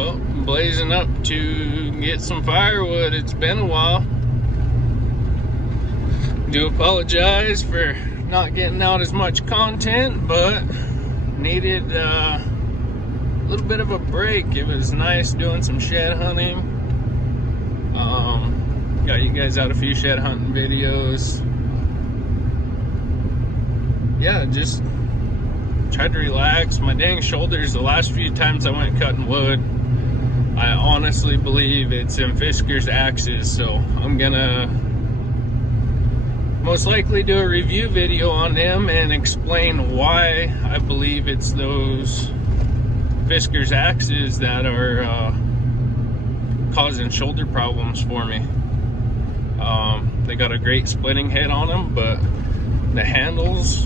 Well, I'm blazing up to get some firewood. It's been a while. Do apologize for not getting out as much content, but needed a little bit of a break. It was nice doing some shed hunting. Got you guys out a few shed hunting videos. Yeah, just tried to relax. My dang shoulders, the last few times I went cutting wood, I honestly believe it's in Fisker's axes, so I'm gonna most likely do a review video on them and explain why I believe it's those Fisker's axes that are causing shoulder problems for me. They got a great splitting head on them, but the handles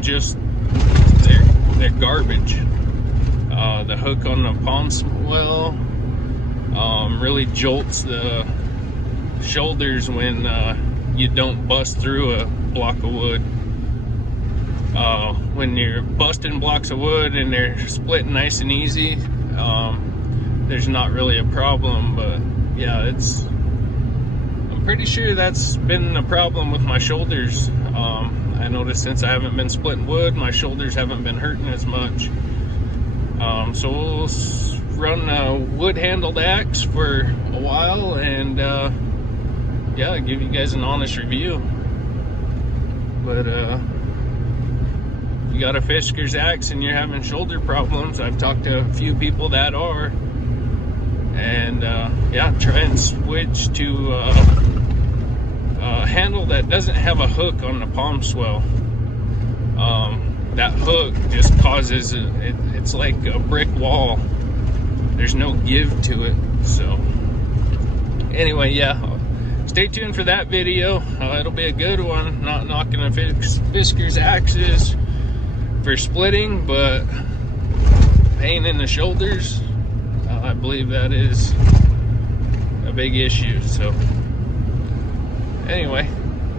just they're garbage. The hook on the palm swell really jolts the shoulders when you don't bust through a block of wood. When you're busting blocks of wood and they're splitting nice and easy, there's not really a problem, but yeah, I'm pretty sure that's been a problem with my shoulders. I noticed since I haven't been splitting wood, my shoulders haven't been hurting as much. So we'll run a wood-handled axe for a while and yeah, give you guys an honest review. But if you got a Fisker's axe and you're having shoulder problems, I've talked to a few people that are, and yeah, try and switch to a handle that doesn't have a hook on the palm swell. That hook just causes it's like a brick wall. There's no give to it. So anyway, yeah, stay tuned for that video. It'll be a good one. Not knocking a Fisker's axes for splitting, but pain in the shoulders, I believe that is a big issue. So anyway,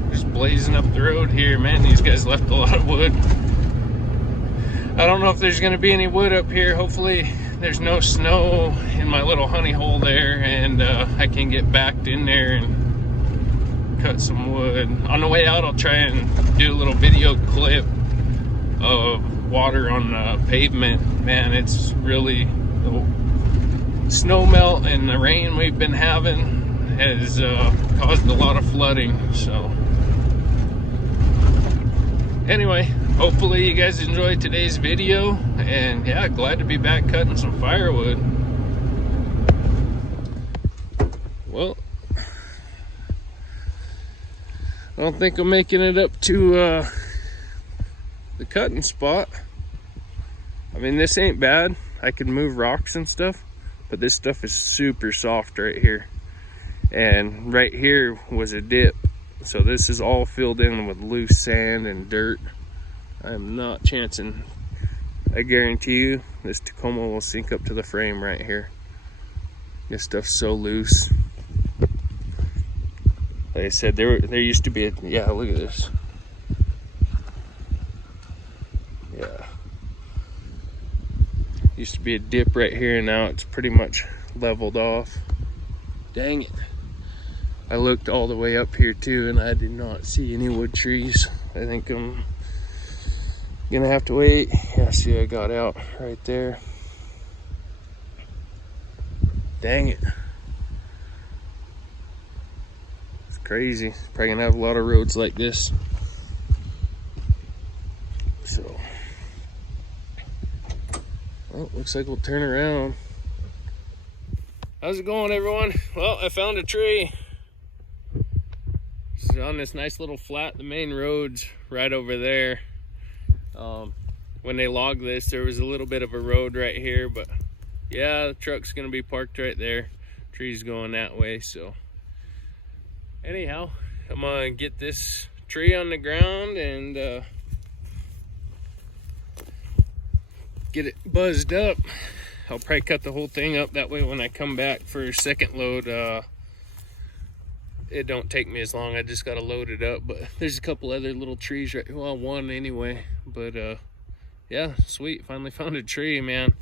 just blazing up the road here. Man, these guys left a lot of wood. I don't know if there's going to be any wood up here. Hopefully there's no snow in my little honey hole there, and I can get backed in there and cut some wood. On the way out, I'll try and do a little video clip of water on the pavement. Man, it's really, the snow melt and the rain we've been having has caused a lot of flooding. So anyway, hopefully you guys enjoyed today's video, and yeah, glad to be back cutting some firewood. Well, I don't think I'm making it up to the cutting spot. I mean, this ain't bad. I can move rocks and stuff, but this stuff is super soft right here. And right here was a dip. So this is all filled in with loose sand and dirt. I am not chancing. I guarantee you this Tacoma will sink up to the frame right here. This stuff's so loose. Like I said, there used to be a, yeah, look at this. Yeah. Used to be a dip right here, and now it's pretty much leveled off. Dang it. I looked all the way up here too, and I did not see any wood trees. I think I'm gonna have to wait. Yeah, see, I got out right there. Dang it. It's crazy. Probably gonna have a lot of roads like this. So, well, looks like we'll turn around. How's it going, everyone? Well, I found a tree. It's on this nice little flat. The main road's right over there. When they logged this, there was a little bit of a road right here, but yeah, the truck's gonna be parked right there. Tree's going that way. So anyhow, I'm gonna get this tree on the ground and get it buzzed up. I'll probably cut the whole thing up, that way when I come back for a second load, it don't take me as long. I just gotta load it up. But there's a couple other little trees right, well, one anyway, but yeah, sweet, finally found a tree, man.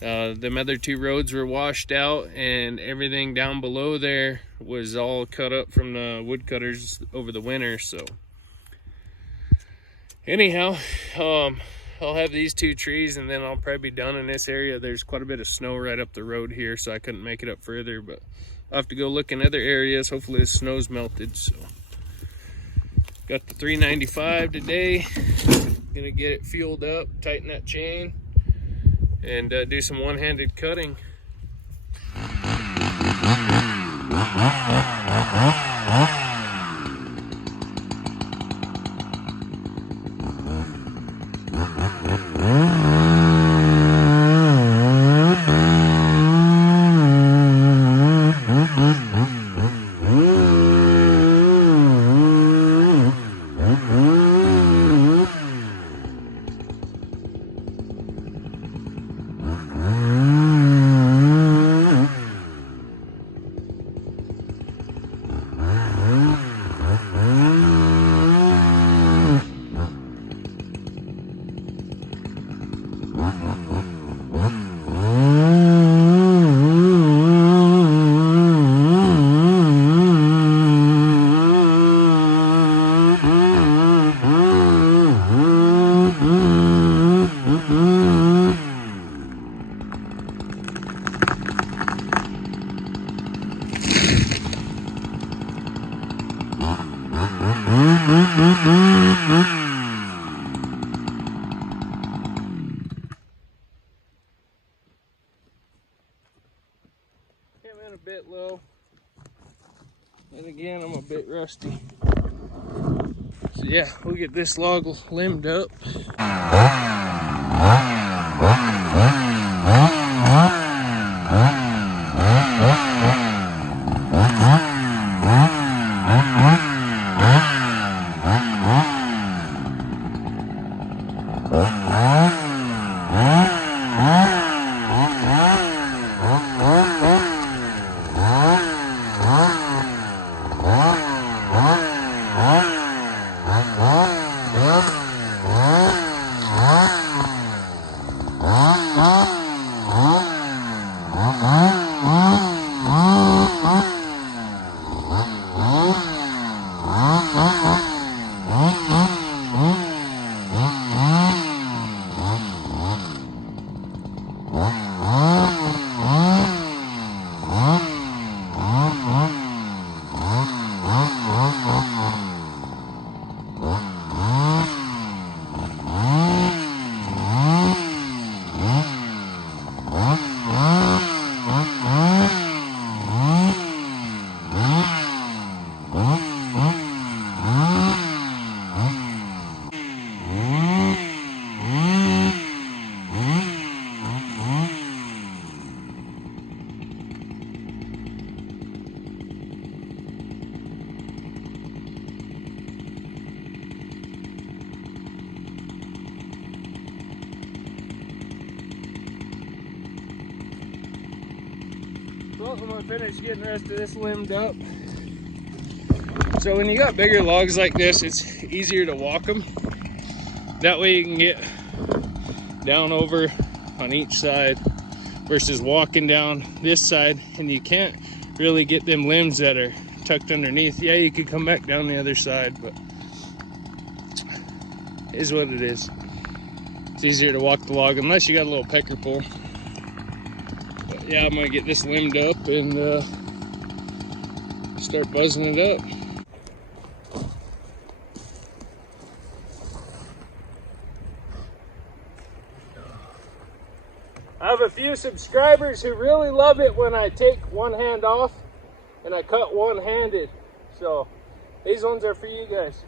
Them other two roads were washed out, and everything down below there was all cut up from the woodcutters over the winter. So anyhow, I'll have these two trees and then I'll probably be done in this area. There's quite a bit of snow right up the road here, so I couldn't make it up further, but I'll have to go look in other areas. Hopefully the snow's melted. So got the 395 today. Gonna get it fueled up, tighten that chain, and do some one-handed cutting. Came in a bit low, and again I'm a bit rusty. So yeah, we'll get this log limbed up. Well, I'm gonna finish getting the rest of this limbed up. So when you got bigger logs like this, it's easier to walk them. That way you can get down over on each side versus walking down this side, and you can't really get them limbs that are tucked underneath. Yeah, you could come back down the other side, but it is what it is. It's easier to walk the log unless you got a little pecker pull. But yeah, I'm gonna get this limbed up and start buzzing it up. I have a few subscribers who really love it when I take one hand off and I cut one-handed. So these ones are for you guys.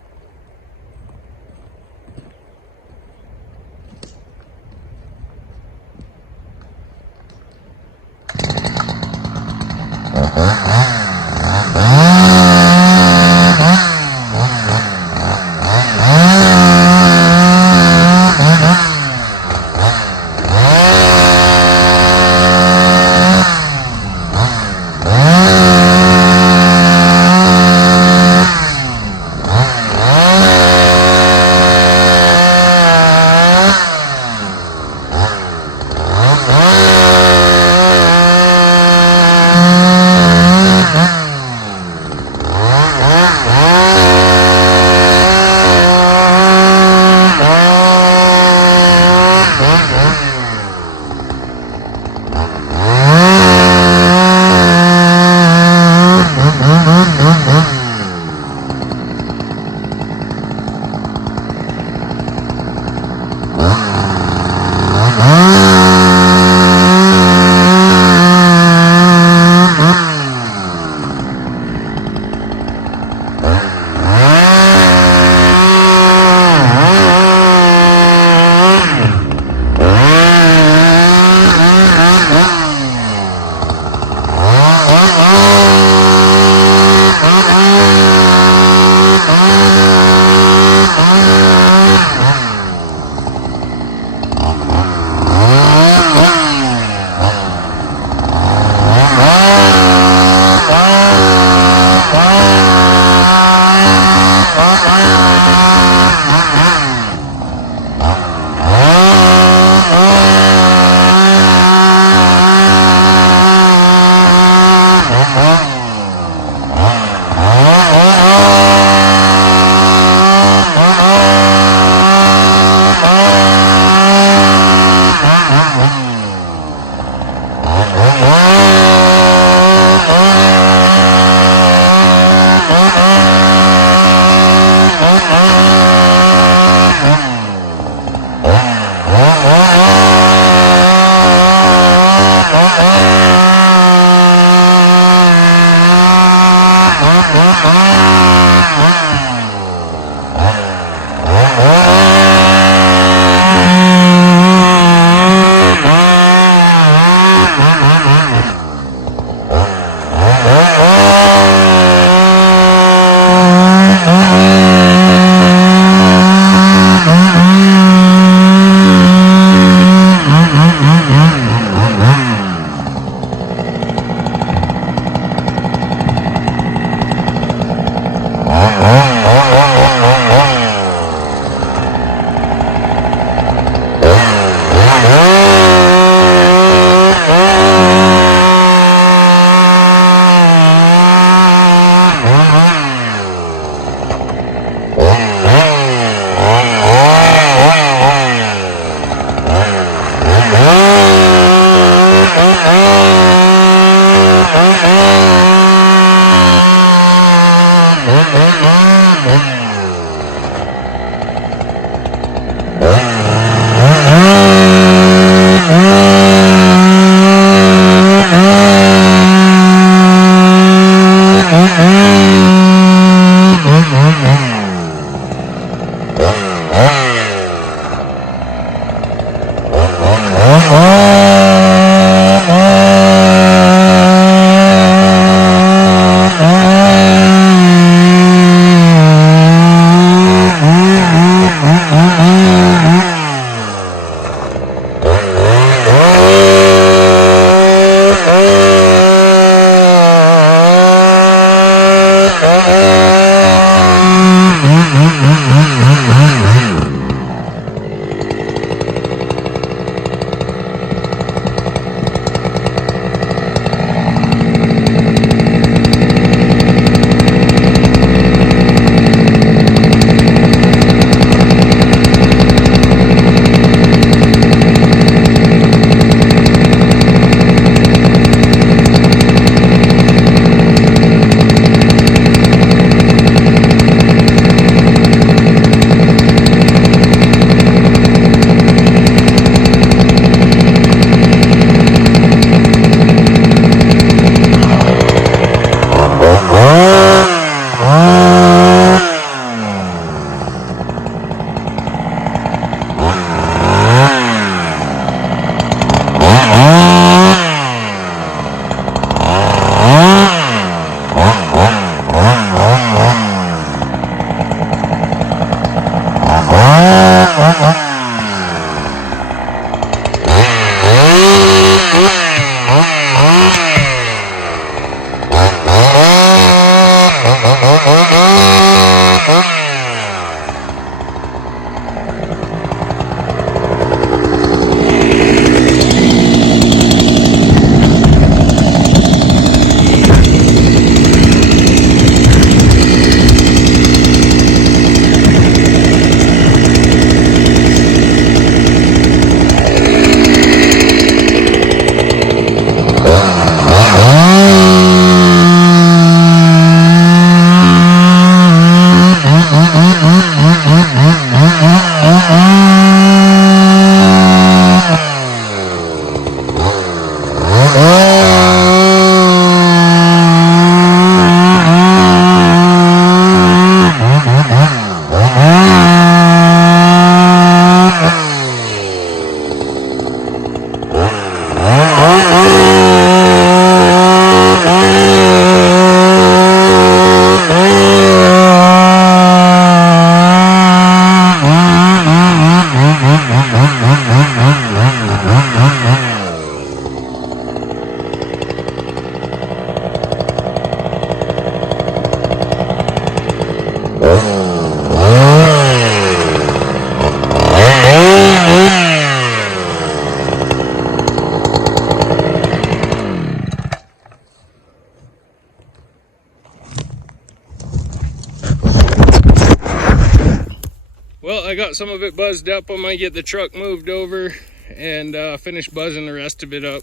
Well, I got some of it buzzed up. I might get the truck moved over and finish buzzing the rest of it up.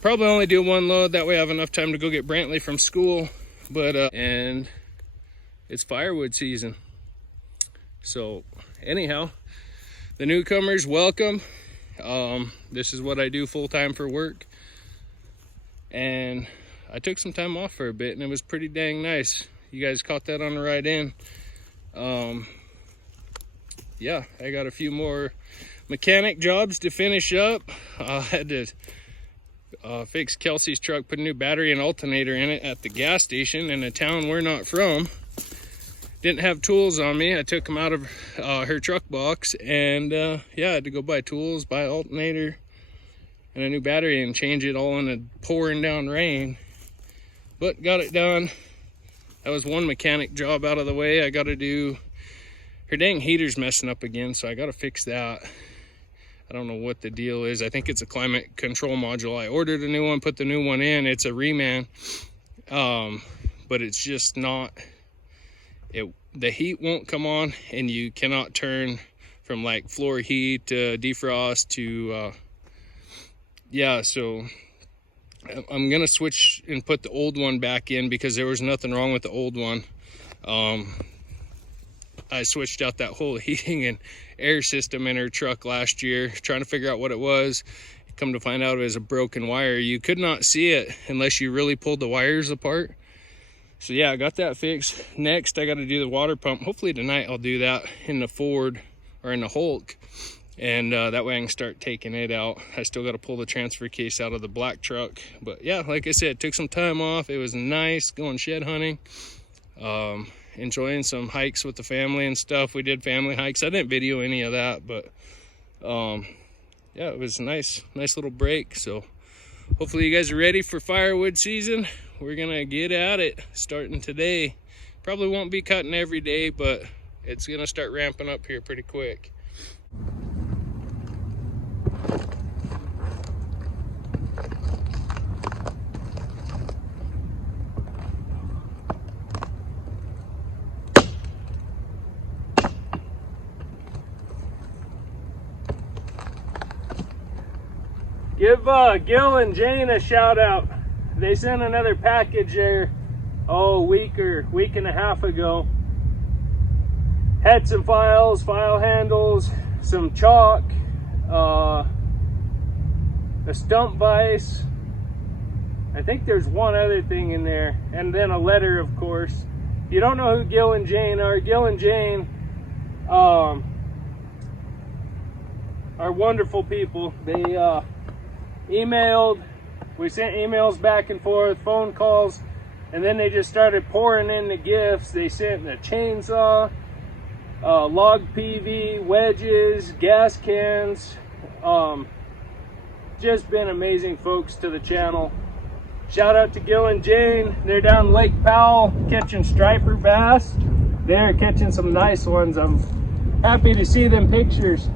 Probably only do one load, that way I have enough time to go get Brantley from school. But and it's firewood season. So anyhow, the newcomers, welcome. This is what I do full-time for work. And I took some time off for a bit and it was pretty dang nice. You guys caught that on the ride in. Yeah, I got a few more mechanic jobs to finish up. I had to fix Kelsey's truck, put a new battery and alternator in it at the gas station in a town we're not from. Didn't have tools on me. I took them out of her truck box, and yeah, I had to go buy tools, buy alternator and a new battery and change it all in a pouring down rain. But got it done. That was one mechanic job out of the way. I got to do, her dang heater's messing up again, so I got to fix that. I don't know what the deal is. I think it's a climate control module. I ordered a new one, put the new one in. It's a reman, but it's just not, the heat won't come on, and you cannot turn from like floor heat to defrost to, yeah, so I'm gonna switch and put the old one back in because there was nothing wrong with the old one. I switched out that whole heating and air system in her truck last year, trying to figure out what it was. Come to find out it was a broken wire. You could not see it unless you really pulled the wires apart. So yeah, I got that fixed. Next, I got to do the water pump. Hopefully tonight I'll do that in the Ford or in the Hulk. And that way I can start taking it out. I still got to pull the transfer case out of the black truck. But yeah, like I said, took some time off. It was nice going shed hunting. Enjoying some hikes with the family and stuff. We did family hikes. I didn't video any of that, but yeah, it was a nice little break. So hopefully you guys are ready for firewood season. We're gonna get at it starting today. Probably won't be cutting every day, but it's gonna start ramping up here pretty quick. Give Gil and Jane a shout out. They sent another package there, week and a half ago. Had some files, file handles, some chalk, a stump vise. I think there's one other thing in there, and then a letter, of course. If you don't know who Gil and Jane are, Gil and Jane are wonderful people. They emailed, we sent emails back and forth, phone calls, and then they just started pouring in the gifts. They sent a chainsaw, log PV, wedges, gas cans. Just been amazing folks to the channel. Shout out to Gil and Jane. They're down Lake Powell catching striper bass. They're catching some nice ones. I'm happy to see them pictures.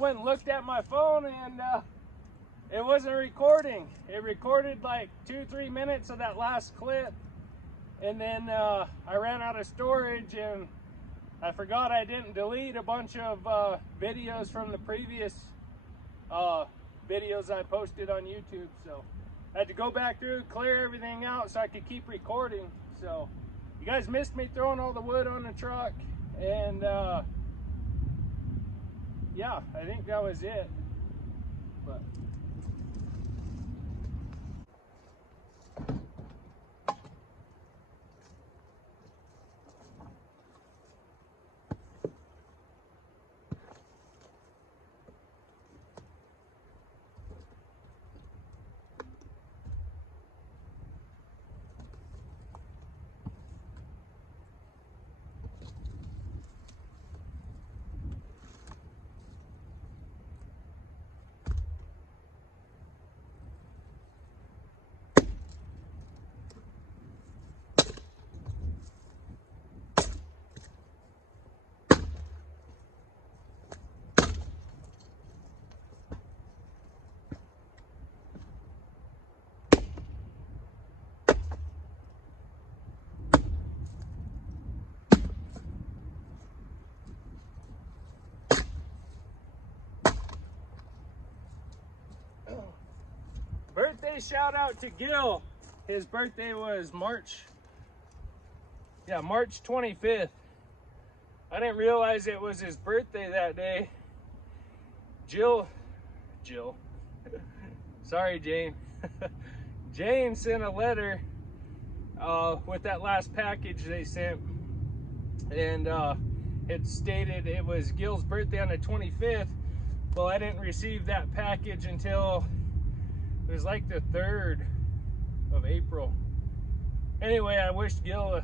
went and looked at my phone, and it wasn't recording. It recorded like 2-3 minutes of that last clip, and then I ran out of storage, and I forgot I didn't delete a bunch of videos from the previous videos I posted on YouTube. So I had to go back through, clear everything out so I could keep recording. So you guys missed me throwing all the wood on the truck, and yeah, I think that was it. But birthday shout out to Gil. His birthday was March 25th. I didn't realize it was his birthday that day. Jill, sorry Jane. Jane sent a letter with that last package they sent, and it stated it was Gil's birthday on the 25th. Well, I didn't receive that package until it was like the 3rd of April. Anyway, I wished Gil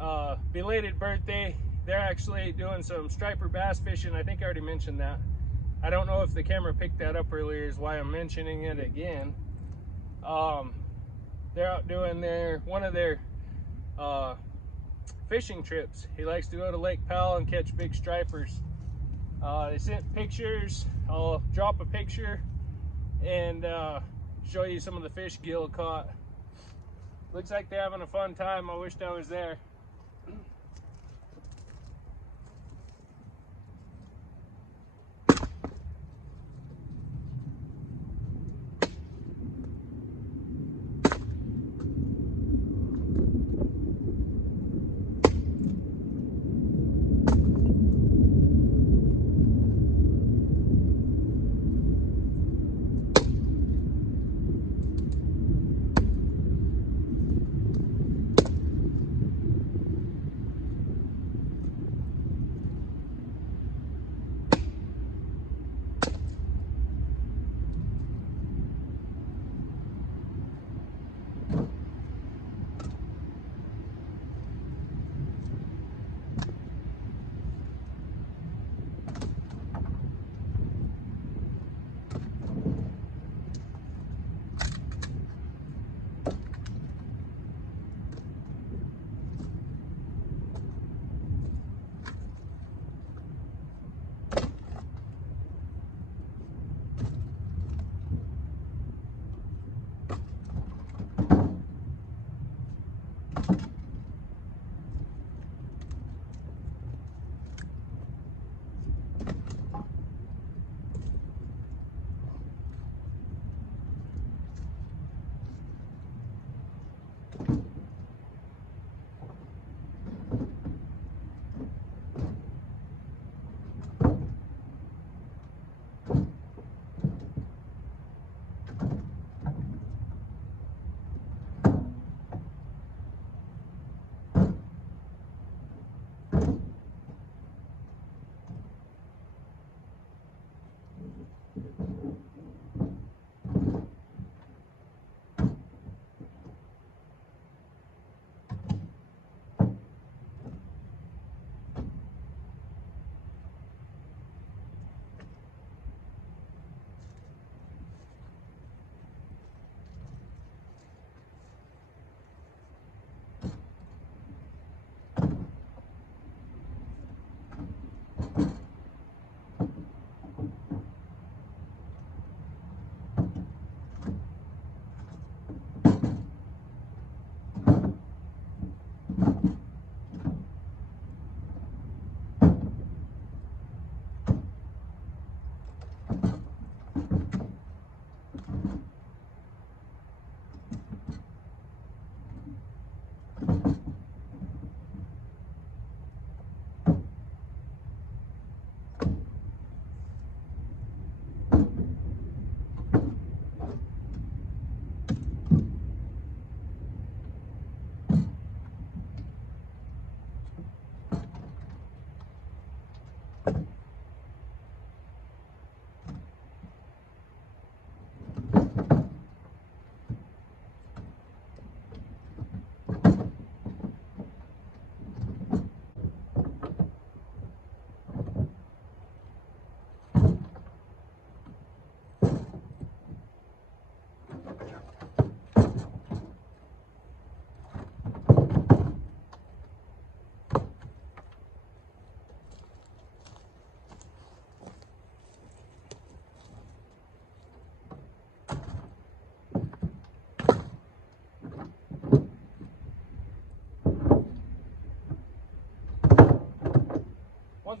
a belated birthday. They're actually doing some striper bass fishing. I think I already mentioned that. I don't know if the camera picked that up earlier, is why I'm mentioning it again. They're out doing one of their fishing trips. He likes to go to Lake Powell and catch big stripers. They sent pictures. I'll drop a picture and show you some of the fish Gil caught. Looks like they're having a fun time. I wished I was there.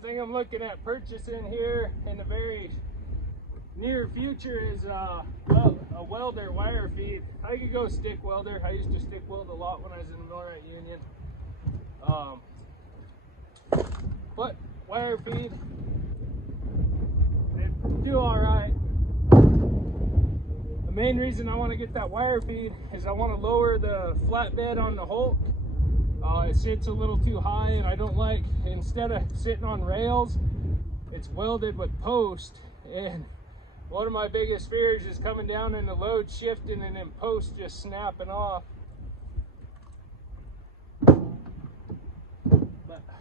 thing I'm looking at purchasing here in the very near future is a welder wire feed. I could go stick welder. I used to stick weld a lot when I was in the Millwright Union. But wire feed, they do all right. The main reason I want to get that wire feed is I want to lower the flatbed on the Hulk. It sits a little too high, and I don't like, instead of sitting on rails, it's welded with post. And one of my biggest fears is coming down and the load shifting and then post just snapping off. But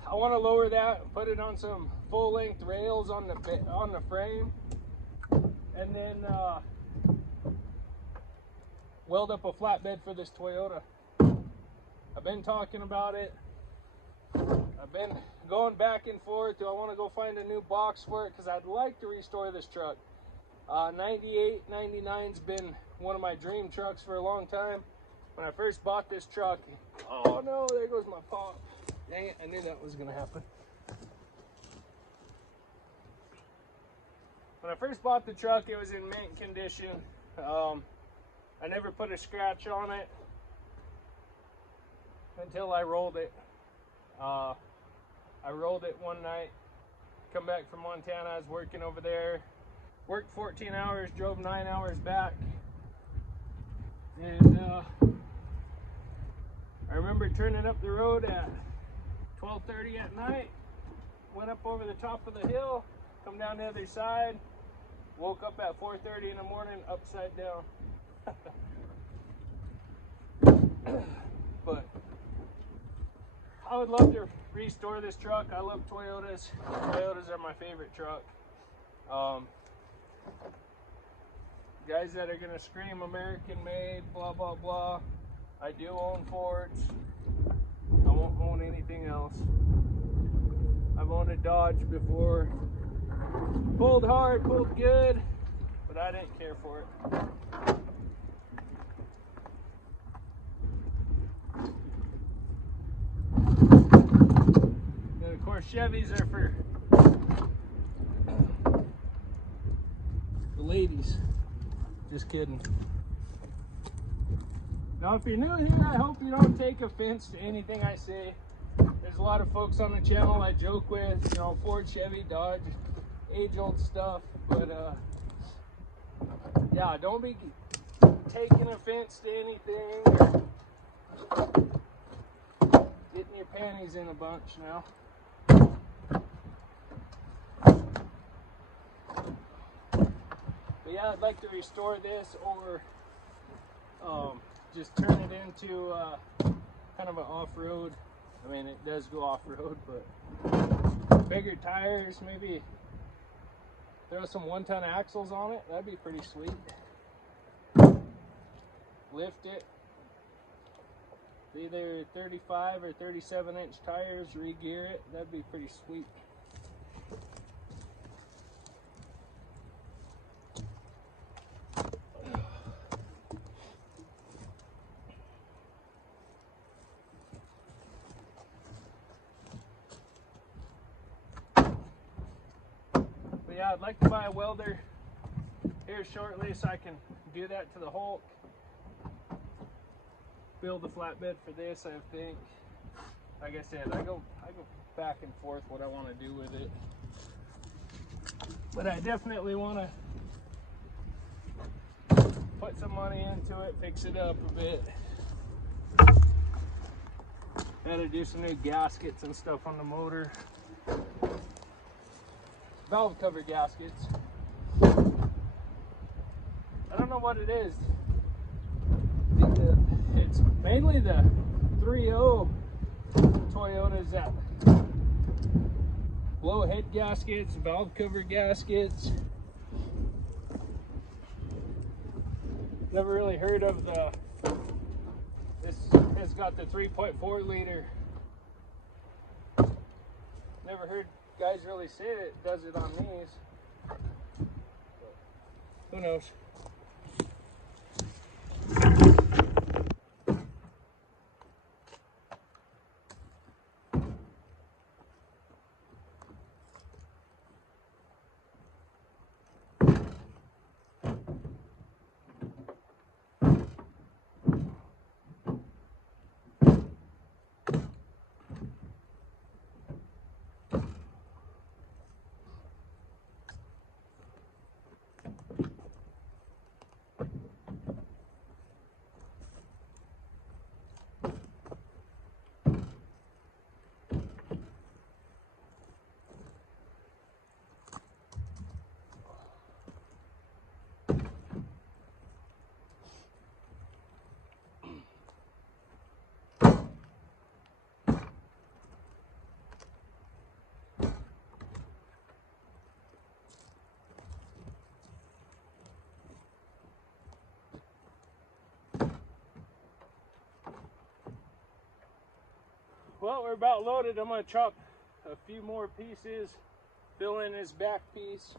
I want to lower that and put it on some full-length rails on the frame, and then weld up a flatbed for this Toyota. I've been talking about it. I've been going back and forth. Do I want to go find a new box for it? Because I'd like to restore this truck. 98, 99's been one of my dream trucks for a long time. When I first bought this truck, oh no, there goes my pop. Dang it, I knew that was going to happen. When I first bought the truck, it was in mint condition. I never put a scratch on it until I rolled it. I rolled it one night, come back from Montana. I was working over there, worked 14 hours, drove 9 hours back, and I remember turning up the road at 12:30 at night, went up over the top of the hill, come down the other side, woke up at 4:30 in the morning upside down. But I would love to restore this truck. I love Toyotas. Toyotas are my favorite truck. Guys that are gonna scream American made, blah blah blah. I do own Fords. I won't own anything else. I've owned a Dodge before. Pulled hard, pulled good, but I didn't care for it. And of course, Chevys are for the ladies. Just kidding. Now, if you're new here, I hope you don't take offense to anything I say. There's a lot of folks on the channel I joke with, you know, Ford, Chevy, Dodge, age-old stuff. But yeah, don't be taking offense to anything or getting your panties in a bunch now. But yeah, I'd like to restore this or just turn it into kind of an off-road. I mean, it does go off-road, but bigger tires, maybe throw some 1-ton axles on it. That'd be pretty sweet. Lift it. Either 35 or 37-inch tires, re-gear it. That'd be pretty sweet. Yeah, I'd like to buy a welder here shortly so I can do that to the Hulk. Build a flatbed for this, I think. Like I said, I go back and forth what I want to do with it. But I definitely want to put some money into it, fix it up a bit. Got to do some new gaskets and stuff on the motor. Valve cover gaskets. I don't know what it is. It's mainly the 3.0 Toyotas that blow head gaskets, valve cover gaskets. Never really heard of this has got the 3.4 liter. Never heard guys really say it does it on these. But who knows? Well, we're about loaded. I'm going to chop a few more pieces, fill in this back piece.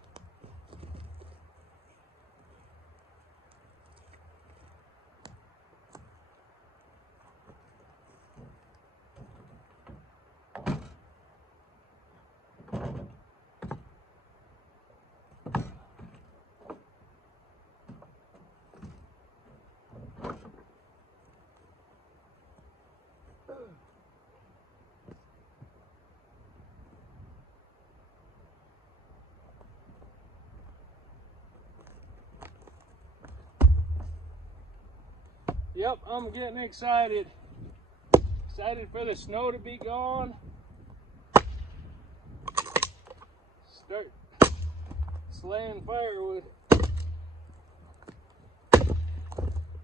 Yep, I'm getting excited. Excited for the snow to be gone. Start slaying firewood.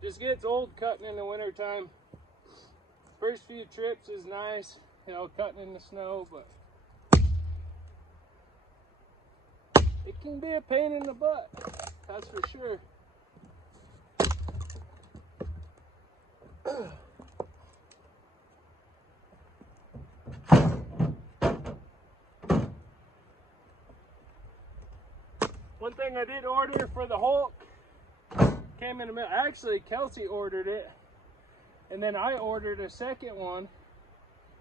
Just gets old cutting in the wintertime. First few trips is nice, you know, cutting in the snow, but it can be a pain in the butt, that's for sure. One thing I did order for the Hulk came in the mail. Actually, Kelsey ordered it, and then I ordered a second one.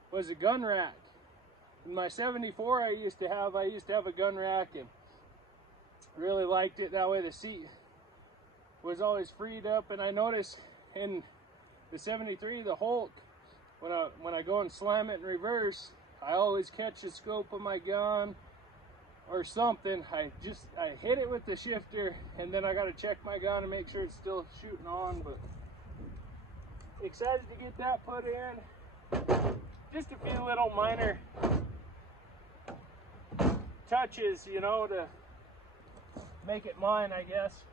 Was a gun rack. In my 74 I used to have a gun rack, and really liked it that way. The seat was always freed up, and I noticed in the 73, the Hulk, when I go and slam it in reverse, I always catch the scope of my gun or something. I hit it with the shifter, and then I got to check my gun and make sure it's still shooting on. But excited to get that put in. Just a few little minor touches, you know, to make it mine, I guess.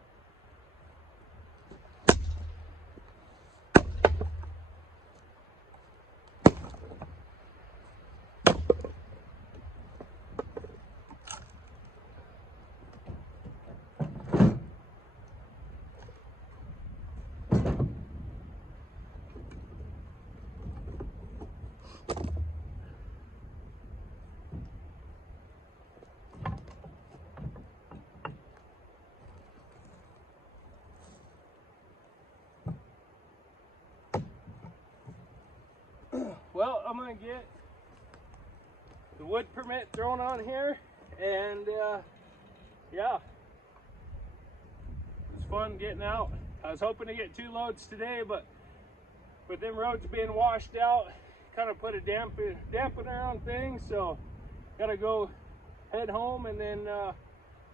Well, I'm gonna get the wood permit thrown on here, and yeah, it was fun getting out. I was hoping to get 2 loads today, but with them roads being washed out, kind of put a dampener on things, so gotta go head home and then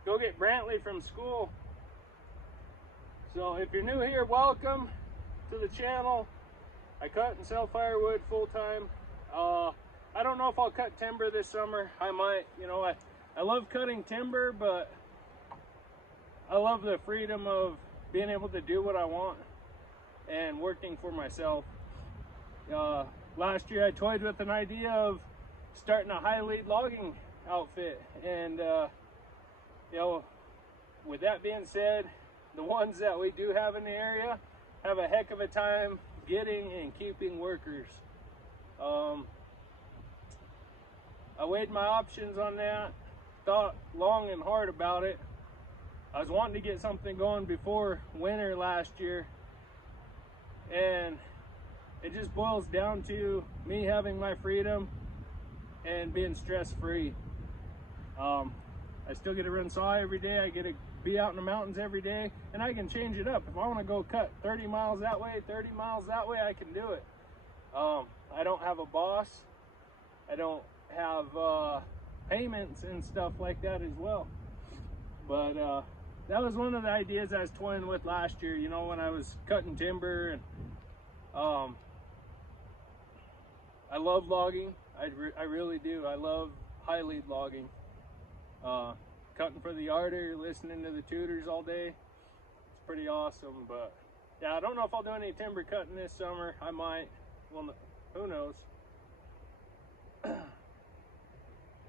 go get Brantley from school. So if you're new here, welcome to the channel. I cut and sell firewood full time. I don't know if I'll cut timber this summer. I might, you know, I love cutting timber, but I love the freedom of being able to do what I want and working for myself. Last year I toyed with an idea of starting a high lead logging outfit, and you know, with that being said, the ones that we do have in the area have a heck of a time getting and keeping workers. I weighed my options on that, thought long and hard about it. I was wanting to get something going before winter last year, and it just boils down to me having my freedom and being stress-free. I still get to run saw every day. I get to be out in the mountains every day, and I can change it up. If I want to go cut 30 miles that way, 30 miles that way, I can do it. I don't have a boss. I don't have payments and stuff like that as well. But that was one of the ideas I was toying with last year, you know, when I was cutting timber. And I love logging. I really do. I love high lead logging. Cutting for the yarder, listening to the tutors all day. It's pretty awesome. But yeah, I don't know if I'll do any timber cutting this summer. I might. Well, who knows?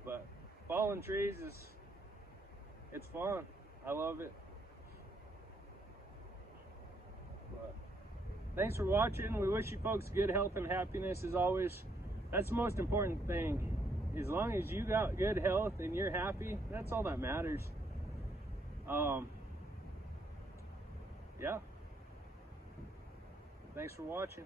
But falling trees it's fun. I love it. But thanks for watching. We wish you folks good health and happiness as always. That's the most important thing. As long as you got good health and you're happy, that's all that matters. Yeah. Thanks for watching.